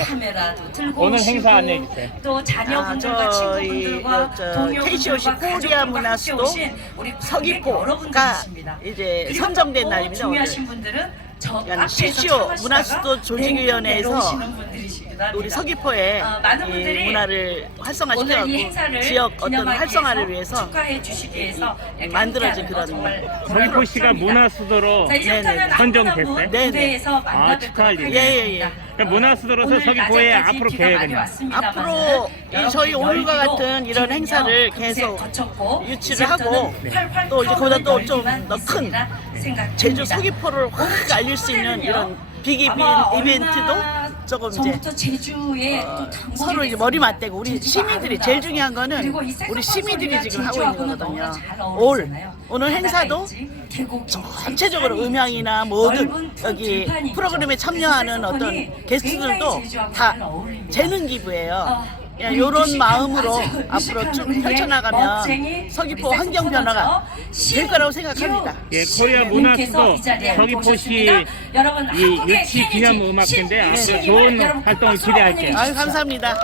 카메라도 들고 오늘 오시고 행사 안내해 주세요. 또 자녀분들과 아, 저희 친구분들과 동료분들과 KCOC 코리아 문화수도 우리 서귀포가 여러분들이십니다. 이제 선정된 또 날입니다, 중요하신 분들은 저 앞에서 문화수도 조직위원회에서 합니다. 우리 서귀포에 어, 많은 이 분들이 문화를 이 활성화시켜갖고 행사를 지역 어떤 기념하기 활성화를 위해서 축하해 주시기 위해서 이렇게 만들어진 그런 정말 서귀포시가. 문화수도로 자, 이제부터는 네네. 아무나 선정됐어요? 문 네네. 무대에서 만나뵙도록 축하할 일이네요. 예, 예, 예. 하겠습니다. 그러니까 문화수도로서 오늘 서귀포에 낮에까지 앞으로 비가 많이 계획은요? 왔습니다만은 앞으로 이 저희 여러분 오늘과 열기로 같은 이런 지금요 행사를 금세 계속 거쳤고 유치를 하고 이제부터는 활활 또 이제 거기다 또좀 열기만 더큰 있으리라 생각됩니다. 제주 서귀포를 확 알릴 수 있는 이런 빅 이벤- 이벤트도 조금 이제 제주에 또 당국이 서로 이제. 머리 맞대고 우리 시민들이. 제일 중요한 거는 우리 시민들이 지금 하고 있는 거거든요. 올. 오늘 행사도 전체적으로 음향이나 모든 여기. 프로그램에 참여하는 어떤 게스트들도 다. 재능 기부예요. 이런 마음으로 아주 앞으로 쭉 펼쳐나가면 서귀포 환경 변화가 될 거라고 생각합니다. 예, 코리아 문화 수도 서귀포시 이 유치 기념 음악회인데 앞으로 좋은 활동을 기대할게요. 아유 감사합니다.